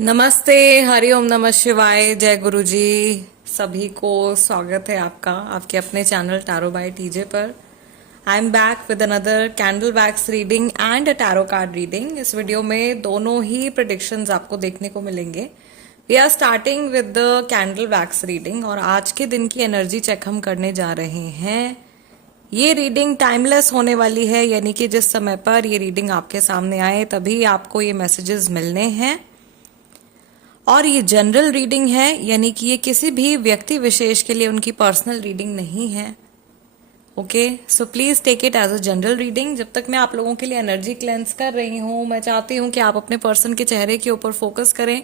नमस्ते, हरिओम नमः शिवाय, जय गुरु जी। सभी को स्वागत है आपका आपके अपने चैनल टैरो बाय टीजे पर। I am back with another candle wax reading and a tarot card reading. इस वीडियो में दोनों ही प्रेडिक्शंस आपको देखने को मिलेंगे। We are starting with the candle wax reading और आज के दिन की एनर्जी चेक हम करने जा रहे हैं। ये रीडिंग टाइमलेस होने वाली है, यानी कि जिस समय पर ये रीडिंग आपके सामने आए तभी आपको ये मैसेजेस मिलने हैं। और ये जनरल रीडिंग है, यानी कि ये किसी भी व्यक्ति विशेष के लिए उनकी पर्सनल रीडिंग नहीं है। Okay, so please take it as a general reading. जब तक मैं आप लोगों के लिए एनर्जी क्लेंस कर रही हूँ, मैं चाहती हूँ कि आप अपने पर्सन के चेहरे के ऊपर फोकस करें,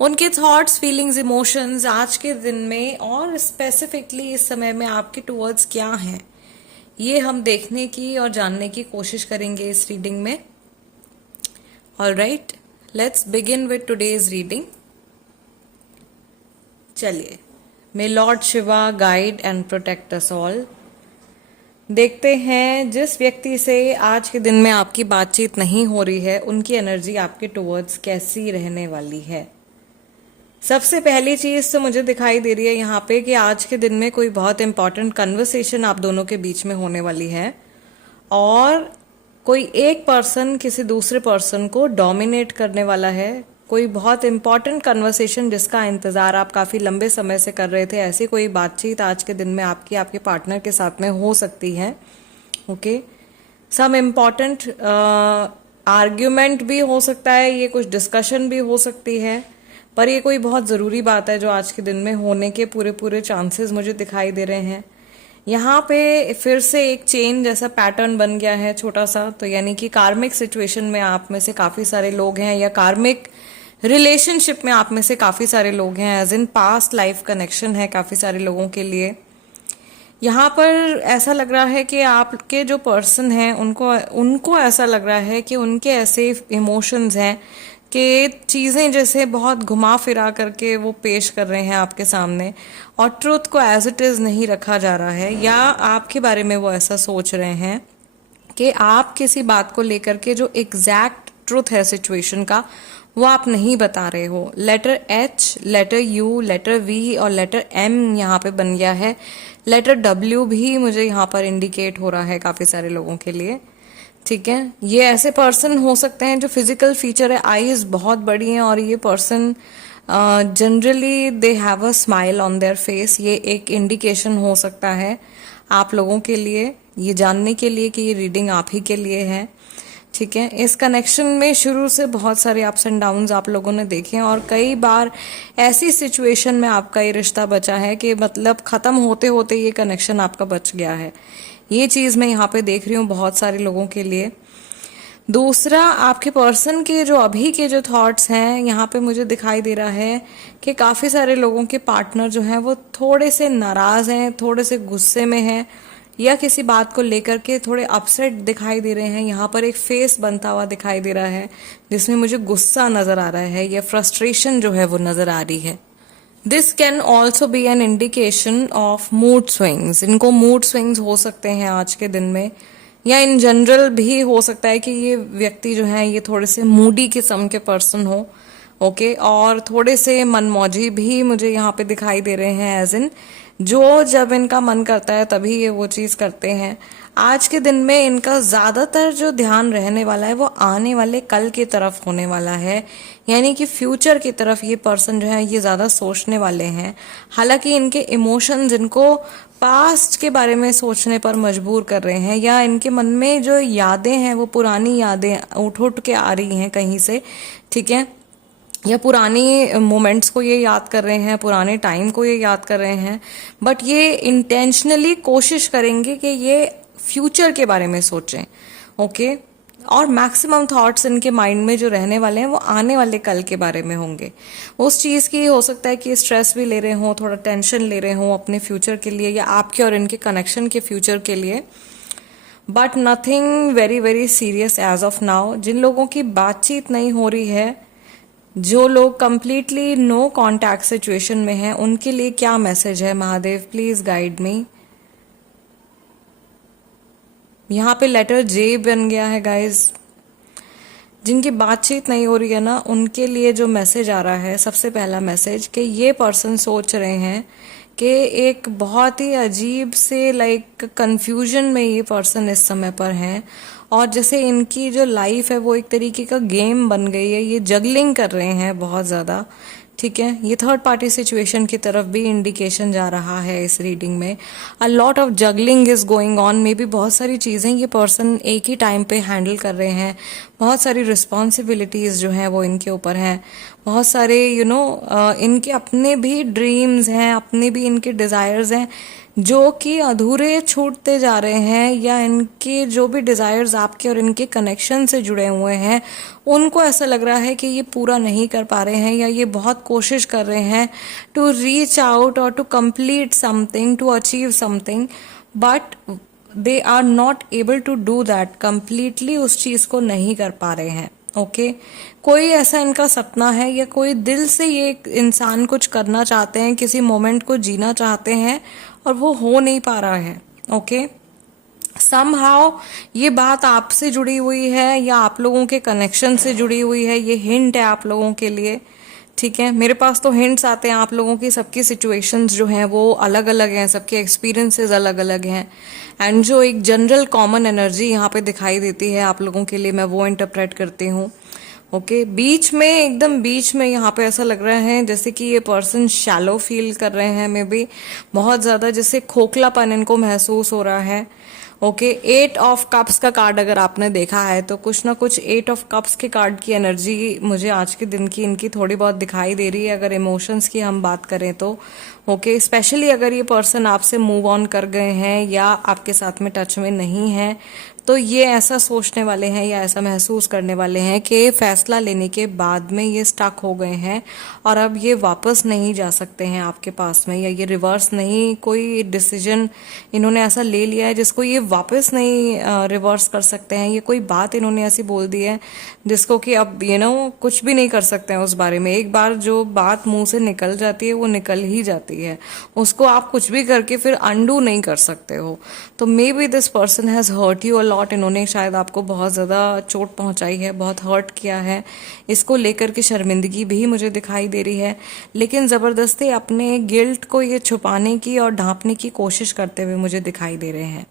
उनके थॉट्स, फीलिंग्स, इमोशंस आज के दिन में और स्पेसिफिकली इस समय में आपके टुवर्ड्स क्या हैं, ये हम देखने की और जानने की कोशिश करेंगे इस रीडिंग में। All right, let's begin with today's reading. चलिए, may Lord Shiva guide and protect us all. देखते हैं जिस व्यक्ति से आज के दिन में आपकी बातचीत नहीं हो रही है, उनकी एनर्जी आपके टुवर्ड्स कैसी रहने वाली है। सबसे पहली चीज तो मुझे दिखाई दे रही है यहाँ पे कि आज के दिन में कोई बहुत इंपॉर्टेंट कन्वर्सेशन आप दोनों के बीच में होने वाली है और कोई एक पर्सन किसी दूसरे पर्सन को डोमिनेट करने वाला है। कोई बहुत इंपॉर्टेंट कन्वर्सेशन जिसका इंतजार आप काफी लंबे समय से कर रहे थे, ऐसी कोई बातचीत आज के दिन में आपकी आपके पार्टनर के साथ में हो सकती है। ओके, सम इम्पॉर्टेंट आर्ग्यूमेंट भी हो सकता है, ये कुछ डिस्कशन भी हो सकती है, पर ये कोई बहुत जरूरी बात है जो आज के दिन में होने के पूरे पूरे चांसेस मुझे दिखाई दे रहे हैं। यहाँ पे फिर से एक चेन जैसा पैटर्न बन गया है छोटा सा, तो यानी कि कार्मिक सिचुएशन में आप में से काफी सारे लोग हैं या कार्मिक रिलेशनशिप में आप में से काफी सारे लोग हैं, as in past life connection है काफी सारे लोगों के लिए। यहाँ पर ऐसा लग रहा है कि आपके जो पर्सन हैं उनको उनको ऐसा लग रहा है कि उनके ऐसे इमोशंस हैं कि चीजें जैसे बहुत घुमा फिरा करके वो पेश कर रहे हैं आपके सामने और ट्रुथ को एज इट इज नहीं रखा जा रहा है, या आपके बारे में वो ऐसा सोच रहे हैं कि आप किसी बात को लेकर के जो एग्जैक्ट ट्रुथ है सिचुएशन का वो आप नहीं बता रहे हो। Letter H, letter U, letter V और लेटर एम यहाँ पे बन गया है। लेटर डब्ल्यू भी मुझे यहाँ पर इंडिकेट हो रहा है काफी सारे लोगों के लिए। ठीक है, ये ऐसे पर्सन हो सकते हैं जो फिजिकल फीचर है, आईज बहुत बड़ी हैं और ये person generally they have a smile on their face. ये एक इंडिकेशन हो सकता है आप लोगों के लिए, ये जानने के लिए कि ये रीडिंग आप ही के लिए है। ठीक है, इस कनेक्शन में शुरू से बहुत सारे अप्स एंड डाउन्स आप लोगों ने देखे हैं और कई बार ऐसी सिचुएशन में आपका ये रिश्ता बचा है कि मतलब खत्म होते होते ये कनेक्शन आपका बच गया है। ये चीज मैं यहाँ पे देख रही हूँ बहुत सारे लोगों के लिए। दूसरा, आपके पर्सन के जो अभी के जो थॉट्स हैं यहाँ पे मुझे दिखाई दे रहा है कि काफी सारे लोगों के पार्टनर जो हैं वो थोड़े से नाराज हैं, थोड़े से गुस्से में हैं या किसी बात को लेकर के थोड़े अपसेट दिखाई दे रहे हैं। यहाँ पर एक फेस बनता हुआ दिखाई दे रहा है जिसमें मुझे गुस्सा नजर आ रहा है या फ्रस्ट्रेशन जो है वो नजर आ रही है। This can also be an indication of mood swings. इनको मूड स्विंग्स हो सकते हैं आज के दिन में, या इन जनरल भी हो सकता है कि ये व्यक्ति जो है ये थोड़े से मूडी किस्म के पर्सन हो। ओके, और थोड़े से मनमौजी भी मुझे यहाँ पे दिखाई दे रहे हैं, एज इन जो जब इनका मन करता है तभी ये वो चीज करते हैं। आज के दिन में इनका ज्यादातर जो ध्यान रहने वाला है वो आने वाले कल की तरफ होने वाला है, यानी कि फ्यूचर की तरफ ये पर्सन जो है ये ज्यादा सोचने वाले हैं। हालांकि इनके इमोशंस इनको पास्ट के बारे में सोचने पर मजबूर कर रहे हैं, या इनके मन में जो यादें हैं वो पुरानी यादें उठ उठ के आ रही हैं कहीं से। ठीक है, या पुरानी मोमेंट्स को ये याद कर रहे हैं, पुराने टाइम को ये याद कर रहे हैं, बट ये इंटेंशनली कोशिश करेंगे कि ये फ्यूचर के बारे में सोचें। ओके, और मैक्सिमम थॉट्स इनके माइंड में जो रहने वाले हैं वो आने वाले कल के बारे में होंगे। उस चीज की हो सकता है कि स्ट्रेस भी ले रहे हों, थोड़ा टेंशन ले रहे हों अपने फ्यूचर के लिए या आपके और इनके कनेक्शन के फ्यूचर के लिए, but nothing very very serious as of now. जिन लोगों की बातचीत नहीं हो रही है, जो लोग कंप्लीटली नो कांटेक्ट सिचुएशन में हैं, उनके लिए क्या मैसेज है महादेव, प्लीज गाइड मी। यहाँ पे लेटर जे बन गया है गाइज। जिनकी बातचीत नहीं हो रही है ना, उनके लिए जो मैसेज आ रहा है, सबसे पहला मैसेज कि ये पर्सन सोच रहे हैं कि एक बहुत ही अजीब से लाइक कंफ्यूजन में ये पर्सन इस समय पर हैं, और जैसे इनकी जो लाइफ है वो एक तरीके का गेम बन गई है, ये जगलिंग कर रहे हैं बहुत ज़्यादा। ठीक है, ये थर्ड पार्टी सिचुएशन की तरफ भी इंडिकेशन जा रहा है इस रीडिंग में। A lot of juggling is going on, may be बहुत सारी चीज़ें ये पर्सन एक ही टाइम पे हैंडल कर रहे हैं, बहुत सारी रिस्पॉन्सिबिलिटीज़ जो हैं वो इनके ऊपर हैं, बहुत सारे इनके अपने भी ड्रीम्स हैं, अपने भी इनके डिज़ायर्स हैं जो कि अधूरे छूटते जा रहे हैं, या इनके जो भी डिज़ायर्स आपके और इनके कनेक्शन से जुड़े हुए हैं उनको ऐसा लग रहा है कि ये पूरा नहीं कर पा रहे हैं, या ये बहुत कोशिश कर रहे हैं टू रीच आउट और to complete something, to achieve something, but they are not able to do that, completely उस चीज़ को नहीं कर पा रहे हैं। ओके कोई ऐसा इनका सपना है, या कोई दिल से ये इंसान कुछ करना चाहते हैं, किसी मोमेंट को जीना चाहते हैं और वो हो नहीं पा रहा है। ओके समहाउ ये बात आपसे जुड़ी हुई है या आप लोगों के कनेक्शन से जुड़ी हुई है, ये हिंट है आप लोगों के लिए। ठीक है, मेरे पास तो हिंट्स आते हैं आप लोगों की, सबकी सिचुएशंस जो हैं वो अलग अलग हैं, सबके एक्सपीरियंसेस अलग अलग हैं, एंड जो एक जनरल कॉमन एनर्जी यहाँ पे दिखाई देती है आप लोगों के लिए, मैं वो इंटरप्रेट करती हूँ। ओके बीच में, एकदम बीच में यहाँ पे ऐसा लग रहा है जैसे कि ये पर्सन शैलो फील कर रहे हैं, मे बी बहुत ज़्यादा जैसे खोखलापन इनको महसूस हो रहा है। ओके 8 ऑफ कप्स का कार्ड अगर आपने देखा है तो कुछ ना कुछ 8 ऑफ कप्स के कार्ड की एनर्जी मुझे आज के दिन की इनकी थोड़ी बहुत दिखाई दे रही है, अगर इमोशंस की हम बात करें तो। ओके स्पेशली अगर ये पर्सन आपसे मूव ऑन कर गए हैं या आपके साथ में टच में नहीं है, तो ये ऐसा सोचने वाले हैं या ऐसा महसूस करने वाले हैं कि फैसला लेने के बाद में ये स्टक हो गए हैं और अब ये वापस नहीं जा सकते हैं आपके पास में, या ये रिवर्स नहीं, कोई डिसीजन इन्होंने ऐसा ले लिया है जिसको ये वापस नहीं रिवर्स कर सकते हैं। ये कोई बात इन्होंने ऐसी बोल दी है जिसको कि अब कुछ भी नहीं कर सकते हैं उस बारे में। एक बार जो बात मुंह से निकल जाती है वो निकल ही जाती है, उसको आप कुछ भी करके फिर अंडू नहीं कर सकते हो। तो maybe this person has hurt you a lot, इन्होंने शायद आपको बहुत ज़्यादा चोट पहुंचाई है, बहुत हर्ट किया है, इसको लेकर के शर्मिंदगी भी मुझे दिखाई दे रही है, लेकिन ज़बरदस्ती अपने गिल्ट को ये छुपाने की और ढांपने की कोशिश करते हुए मुझे दिखाई दे रहे हैं।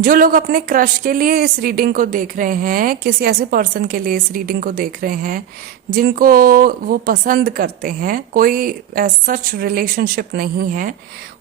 जो लोग अपने क्रश के लिए इस रीडिंग को देख रहे हैं, किसी ऐसे पर्सन के लिए इस रीडिंग को देख रहे हैं जिनको वो पसंद करते हैं, कोई सच रिलेशनशिप नहीं है,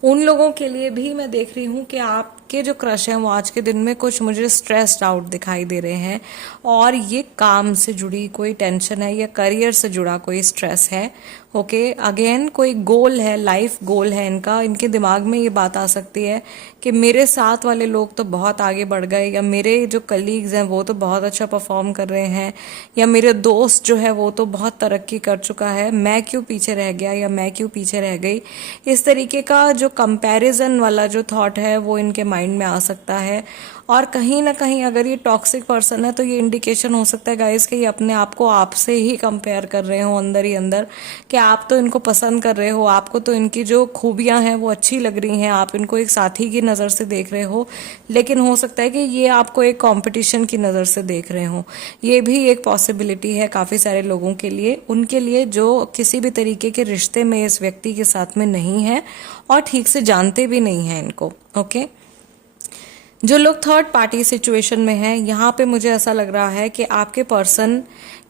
उन लोगों के लिए भी मैं देख रही हूँ कि आपके जो क्रश हैं वो आज के दिन में कुछ मुझे स्ट्रेस्ड आउट दिखाई दे रहे हैं, और ये काम से जुड़ी कोई टेंशन है या करियर से जुड़ा कोई स्ट्रेस है। ओके अगेन कोई गोल है, लाइफ गोल है इनका, इनके दिमाग में ये बात आ सकती है कि मेरे साथ वाले लोग तो बहुत आगे बढ़ गए, या मेरे जो कलीग्स हैं वो तो बहुत अच्छा परफॉर्म कर रहे हैं, या मेरे दोस्त जो है वो तो बहुत तरक्की कर चुका है, मैं क्यों पीछे रह गया या मैं क्यों पीछे रह गई। इस तरीके का जो कंपैरिजन वाला जो थॉट है वो इनके माइंड में आ सकता है, और कहीं ना कहीं अगर ये टॉक्सिक पर्सन है तो ये इंडिकेशन हो सकता है गाइस कि ये अपने आप को आपसे ही कंपेयर कर रहे हो अंदर ही अंदर, कि आप तो इनको पसंद कर रहे हो, आपको तो इनकी जो खूबियां हैं वो अच्छी लग रही हैं, आप इनको एक साथी की नज़र से देख रहे हो, लेकिन हो सकता है कि ये आपको एक कंपटीशन की नज़र से देख रहे हो। ये भी एक पॉसिबिलिटी है काफ़ी सारे लोगों के लिए, उनके लिए जो किसी भी तरीके के रिश्ते में इस व्यक्ति के साथ में नहीं है और ठीक से जानते भी नहीं हैं इनको। ओके जो लोग थर्ड पार्टी सिचुएशन में हैं, यहाँ पे मुझे ऐसा लग रहा है कि आपके पर्सन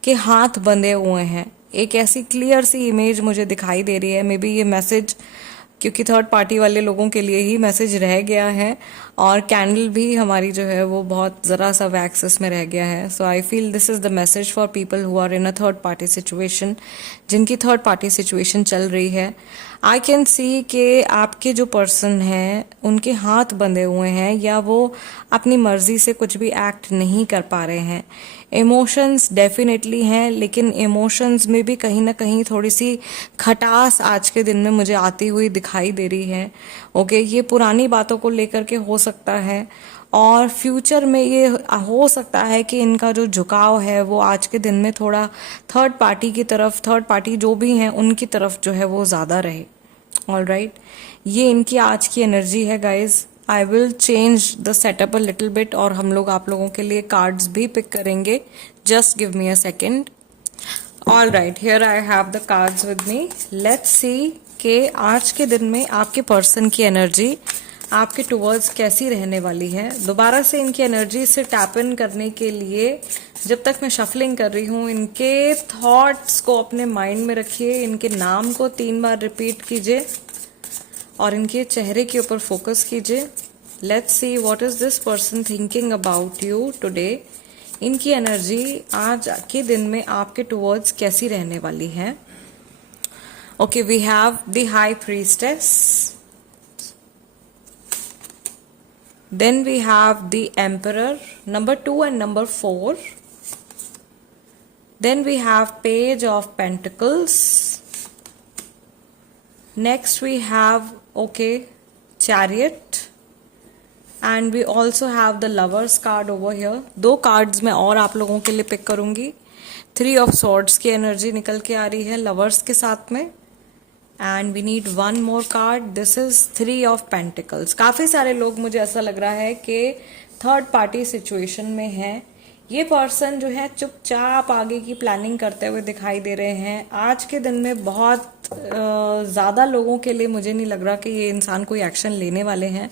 के हाथ बंधे हुए हैं, एक ऐसी क्लियर सी इमेज मुझे दिखाई दे रही है। मे बी ये मैसेज क्योंकि थर्ड पार्टी वाले लोगों के लिए ही मैसेज रह गया है, और कैंडल भी हमारी जो है वो बहुत ज़रा सा वैक्सेस में रह गया है। So I feel this is the message for people who are in a third party situation, जिनकी थर्ड पार्टी सिचुएशन चल रही है। आई कैन सी कि आपके जो पर्सन हैं उनके हाथ बंधे हुए हैं, या वो अपनी मर्जी से कुछ भी एक्ट नहीं कर पा रहे हैं। इमोशंस डेफिनेटली हैं, लेकिन इमोशंस में भी कहीं ना कहीं थोड़ी सी खटास आज के दिन में मुझे आती हुई दिखाई दे रही है। ओके ये पुरानी बातों को लेकर के हो सकता है, और फ्यूचर में ये हो सकता है कि इनका जो झुकाव है वो आज के दिन में थोड़ा थर्ड पार्टी की तरफ, थर्ड पार्टी जो भी हैं उनकी तरफ जो है वो ज़्यादा रहे। ऑल राइट ये इनकी आज की एनर्जी है guys. I will change the setup a little bit और हम लोग आप लोगों के लिए कार्ड्स भी पिक करेंगे. Just give me a second. All right, here I have the cards with me. Let's see कि आज के दिन में आपके पर्सन की एनर्जी आपके टुवर्ड्स कैसी रहने वाली है. दोबारा से इनकी एनर्जी से टैप इन करने के लिए जब तक मैं शफलिंग कर रही हूँ, इनके थॉट्स को अपने माइंड में रखिए, इनके नाम को 3 बार रिपीट कीजिए और इनके चेहरे के ऊपर फोकस कीजिए. Let's see what is this person thinking about you today. इनकी एनर्जी आज के दिन में आपके टुवर्ड्स कैसी रहने वाली है. Okay, we have the high priestess. Then we have the Emperor, number 2 and number 4. Then we have Page of Pentacles. Next we have, Chariot. And we also have the Lovers card over here. 2 cards मैं और आप लोगों के लिए pick करूंगी. 3 of Swords की energy निकल के आ रही है Lovers के साथ में. And we need 1 more card. This is 3 of pentacles. काफी सारे लोग, मुझे ऐसा लग रहा है कि थर्ड पार्टी सिचुएशन में है. ये पर्सन जो है चुपचाप आगे की प्लानिंग करते हुए दिखाई दे रहे हैं. आज के दिन में बहुत ज्यादा लोगों के लिए मुझे नहीं लग रहा कि ये इंसान कोई एक्शन लेने वाले हैं.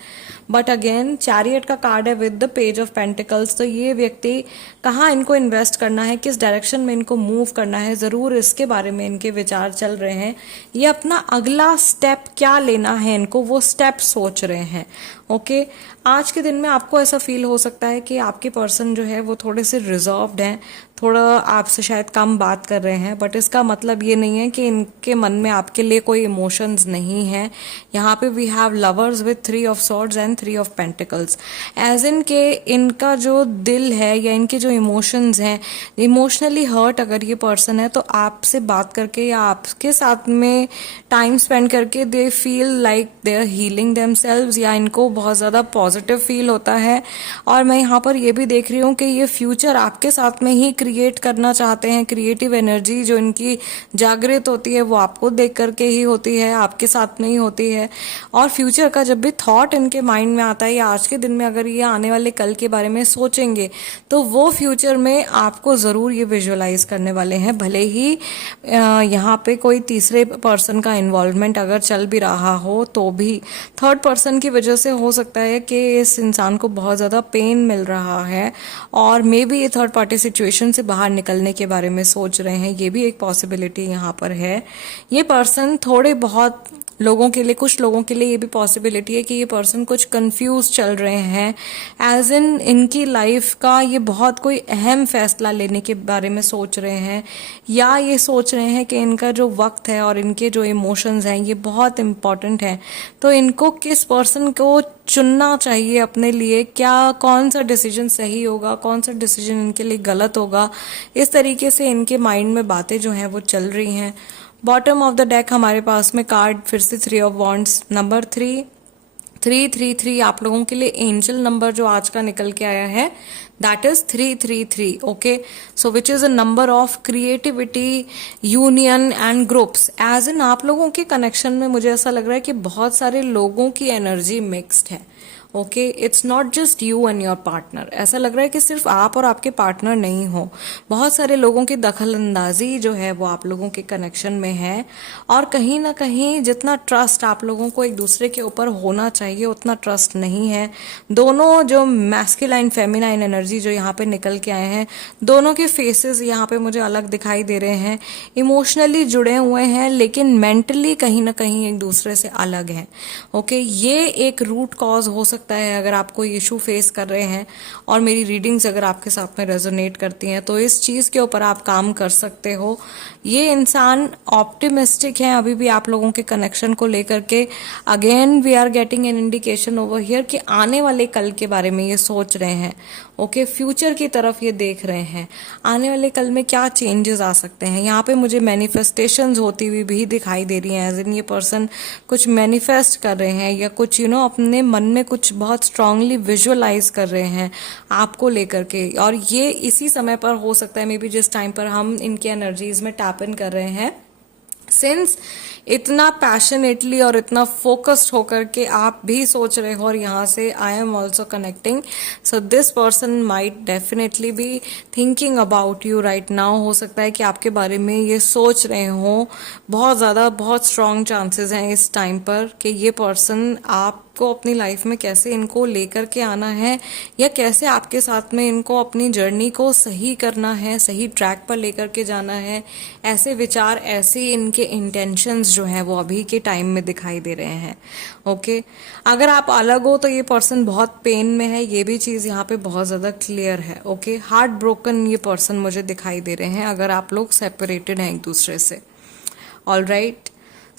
बट अगेन चैरियट का कार्ड है with the page of pentacles. तो ये व्यक्ति कहाँ इनको इन्वेस्ट करना है, किस डायरेक्शन में इनको मूव करना है, जरूर इसके बारे में इनके विचार चल रहे हैं. ये अपना अगला स्टेप क्या लेना है इनको, वो स्टेप सोच रहे हैं. ओके, आज के दिन में आपको ऐसा फील हो सकता है कि आपके पर्सन जो है वो थोड़े से रिजर्व्ड हैं, थोड़ा आपसे शायद कम बात कर रहे हैं. बट इसका मतलब ये नहीं है कि इनके मन में आपके लिए कोई इमोशंस नहीं है. यहाँ पे we have lovers with 3 of swords and 3 of pentacles. As in के इनका जो दिल है या इनके जो इमोशंस हैं, इमोशनली हर्ट अगर ये पर्सन है तो आपसे बात करके या आपके साथ में टाइम स्पेंड करके they feel like they are healing themselves, या इनको बहुत ज़्यादा पॉजिटिव फील होता है. और मैं यहाँ पर ये भी देख रही हूँ कि ये फ्यूचर आपके साथ में ही क्रिएट करना चाहते हैं. क्रिएटिव एनर्जी जो इनकी जागृत होती है वो आपको देख करके ही होती है, आपके साथ में ही होती है. और फ्यूचर का जब भी थॉट इनके माइंड में आता है या आज के दिन में अगर ये आने वाले कल के बारे में सोचेंगे तो वो फ्यूचर में आपको ज़रूर ये विजुअलाइज करने वाले हैं. भले ही यहाँ पे कोई तीसरे पर्सन का इन्वॉल्वमेंट अगर चल भी रहा हो तो भी थर्ड पर्सन की वजह से हो सकता है कि इस इंसान को बहुत ज़्यादा पेन मिल रहा है और मे बी ये थर्ड पार्टी सिचुएशन से बाहर निकलने के बारे में सोच रहे हैं. ये भी एक पॉसिबिलिटी यहाँ पर है. ये पर्सन थोड़े बहुत लोगों के लिए, कुछ लोगों के लिए ये भी पॉसिबिलिटी है कि ये पर्सन कुछ कंफ्यूज चल रहे हैं. एज इन इनकी लाइफ का ये बहुत कोई अहम फैसला लेने के बारे में सोच रहे हैं, या ये सोच रहे हैं कि इनका जो वक्त है और इनके जो इमोशंस हैं ये बहुत इम्पॉर्टेंट है. तो इनको किस पर्सन को चुनना चाहिए अपने लिए, क्या कौन सा डिसीजन सही होगा, कौन सा डिसीजन इनके लिए गलत होगा, इस तरीके से इनके माइंड में बातें जो हैं वो चल रही हैं. बॉटम ऑफ द डेक हमारे पास में कार्ड फिर से 3 ऑफ वॉन्ड्स, नंबर 3 आप लोगों के लिए एंजल नंबर जो आज का निकल के आया है that is 333. Okay, so which is a number of creativity, union and groups. As in आप लोगों के कनेक्शन में मुझे ऐसा लग रहा है कि बहुत सारे लोगों की एनर्जी मिक्स्ड है. Okay, it's not just you and your partner. ऐसा लग रहा है कि सिर्फ आप और आपके पार्टनर नहीं हो, बहुत सारे लोगों की दखल अंदाजी जो है वो आप लोगों के कनेक्शन में है. और कहीं ना कहीं जितना ट्रस्ट आप लोगों को एक दूसरे के ऊपर होना चाहिए उतना ट्रस्ट नहीं है. दोनों जो मैस्कुलाइन फेमिनाइन एनर्जी जो यहाँ पे निकल के आए हैं, दोनों के फेसेस यहाँ पे मुझे अलग दिखाई दे रहे हैं. इमोशनली जुड़े हुए हैं लेकिन मेंटली कहीं ना कहीं एक दूसरे से अलग हैं. ओके, ये एक रूट कॉज हो सकता है अगर आप कोई इशू फेस कर रहे हैं और मेरी रीडिंग्स अगर आपके साथ में रेजोनेट करती हैं तो इस चीज के ऊपर आप काम कर सकते हो. ये इंसान ऑप्टिमिस्टिक है अभी भी आप लोगों के कनेक्शन को लेकर के. Again we are getting an indication over here कि आने वाले कल के बारे में ये सोच रहे हैं. ओके, फ्यूचर की तरफ ये देख रहे हैं, आने वाले कल में क्या चेंजेस आ सकते हैं. यहाँ पे मुझे मैनिफेस्टेशंस होती हुई भी दिखाई दे रही हैं. एज इन ये पर्सन कुछ मैनिफेस्ट कर रहे हैं या कुछ अपने मन में कुछ बहुत स्ट्रांगली विजुअलाइज कर रहे हैं आपको लेकर के. और ये इसी समय पर हो सकता है मे बी जिस टाइम पर हम इनकी एनर्जीज में टैप इन कर रहे हैं सिंस इतना पैशनेटली और इतना फोकस्ड होकर के आप भी सोच रहे हो और यहाँ से I am also connecting, so this person might definitely be thinking about you right now. हो सकता है कि आपके बारे में ये सोच रहे हो, बहुत ज़्यादा बहुत स्ट्रॉन्ग चांसेस हैं इस टाइम पर कि ये पर्सन आपको अपनी लाइफ में कैसे इनको लेकर के आना है या कैसे आपके साथ में इनको अपनी जर्नी को सही करना है, सही ट्रैक पर लेकर के जाना है। ऐसे विचार, ऐसे इनके इंटेंशंस जो हैं वो अभी के टाइम में दिखाई दे रहे हैं। ओके, अगर आप अलग हो तो ये पर्सन बहुत पेन में है, ये भी चीज़ यहाँ पे बहुत ज़्यादा क्लियर है। ओके, हार्ट ब्रोकन ये पर्सन मुझे दिखाई दे रहे हैं अगर आप लोग सेपरेटेड हैं एक दूसरे से। ऑल राइट,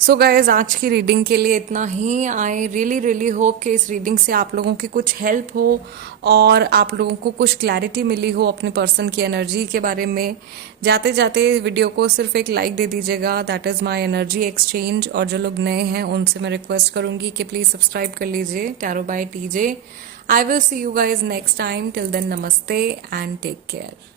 सो गाइज आज की रीडिंग के लिए इतना ही। आई रियली होप कि इस रीडिंग से आप लोगों की कुछ हेल्प हो और आप लोगों को कुछ क्लैरिटी मिली हो अपने पर्सन की एनर्जी के बारे में। जाते जाते वीडियो को सिर्फ एक लाइक दे दीजिएगा, that is my energy exchange. और जो लोग नए हैं उनसे मैं रिक्वेस्ट करूंगी कि प्लीज़ सब्सक्राइब कर लीजिए tarot by TJ. I will see you guys next time, till then namaste and take care.